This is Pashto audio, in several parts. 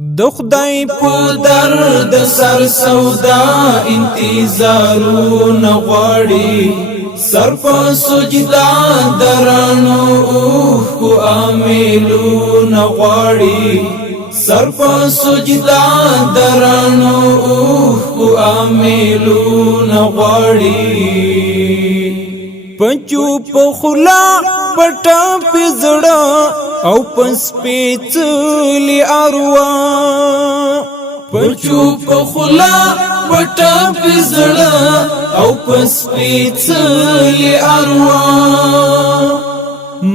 د خدای په در د سر سودا انتظارونه غواړي سر په سجدا درانو اوخو امیلونه غواړي سر په سجدا درانو اوخو امیلونه غواړي پنچو په خلا پټا پزړه او پس پیڅلی اروا پنچو په خلا پټا پزړه او پس پیڅلی اروا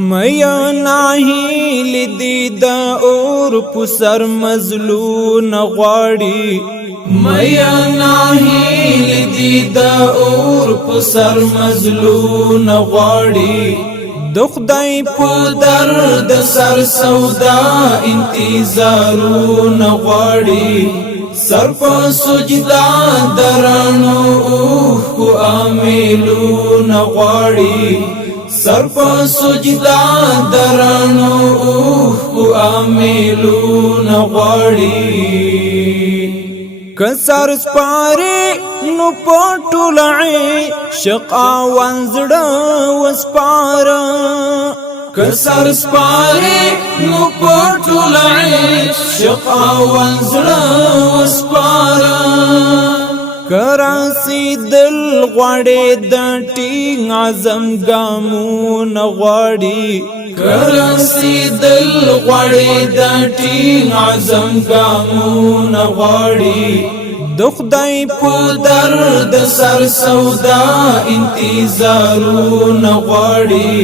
میا ناهی لدی دا اور پسر مظلون غواړي میا ناهی لدی دا اور پسر مظلون غواړي د خدای په در د سر سودا انتظارونه غواړي سر په سجدا درانو اوخو امیلونه غواړي سر په سجدا درانو اوخو امیلونه غواړي کسر سپاره نو پټولای شقا وانزړه وسپاره کسر سپاره نو پټولای شقا وانزړه وسپاره کراسی دل غواړي د ټینګ اعظم ګامونه غواړي کراسی دل غواړي د ټینګ اعظم ګامونه غواړي د خدای په در د سر سودا انتظارونه غواړي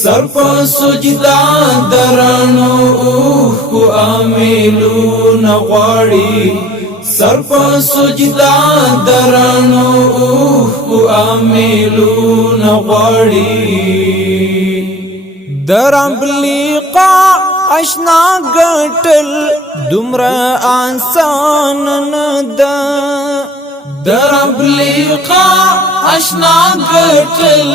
سر په سجدا درانو اوخو امیلونه غواړي سر په سجدا درانو اوخو امیلونه غواړي درب لیقا اشنا گټل دومره آسان نه ده درب لیقا اشنا گټل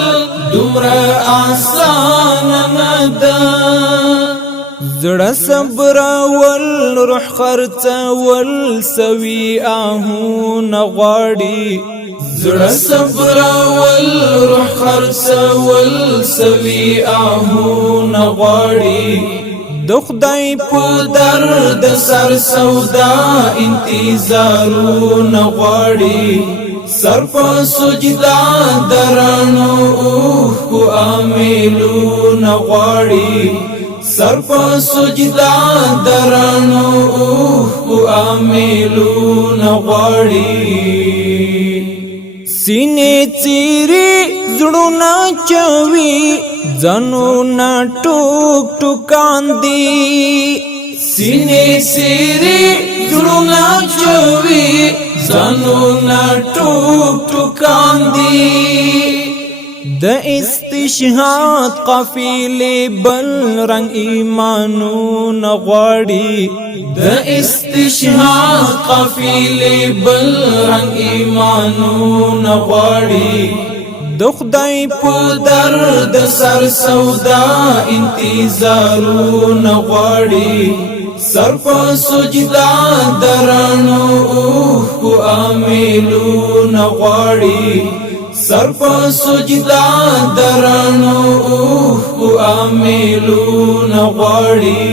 دومره آسان نه ده زړه صبر ول روح خرڅ ول سوي آهونه غواړي زړه صبر ول روح خرڅ ول سوي آهونه غواړي د خدای په در د سر سودا انتظارونه غواړي سر په سجدا درانو اوخو امیلونه غواړي سر په سجدا درانو اوخو امیلونه غواړي سینې چیرې زړونه چوي ځانونه ټوک ټوکان دي سینې چیرې زړونه چوي ځانونه ټوک ټوکان دي د استشهاد قافلې بل رنگ ایمانونه غواړي د استشهاد قافلې بل رنگ ایمانونه غواړي د خدای په در د سر سودا انتظارونه غواړي سر په سجدا درانو اوخو امیلونه غواړي سر په سجدا درانو اوخو امیلونه غواړي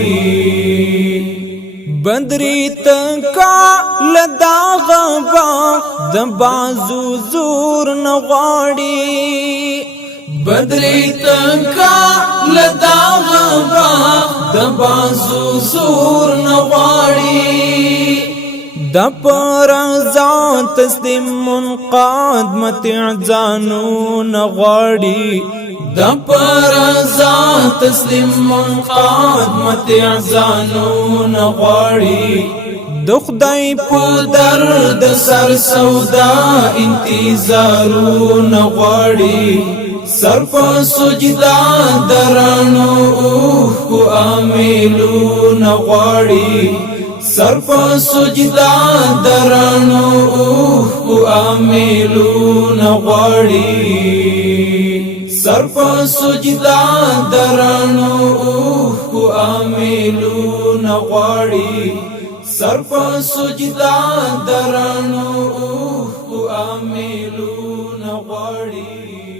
بدری تکا لداغ باغ د بازو زور نغواړي بدری تکا لداغ باغ د بازو زور نغواړي د پر ذات تسلیم منقاد متع ځانون غواړي د پر ذات تسلیم منقاد متع ځانون غواړي د خدای په در د سر سودا انتظارونه غواړي سر په سجدا درانو اوخو امیلونه غواړي سر په سجدا درانو اوخو امیلونه غواړي سر په سجدا درانو اوخو امیلونه غواړي سر په سجدا درانو او امیلون غواړي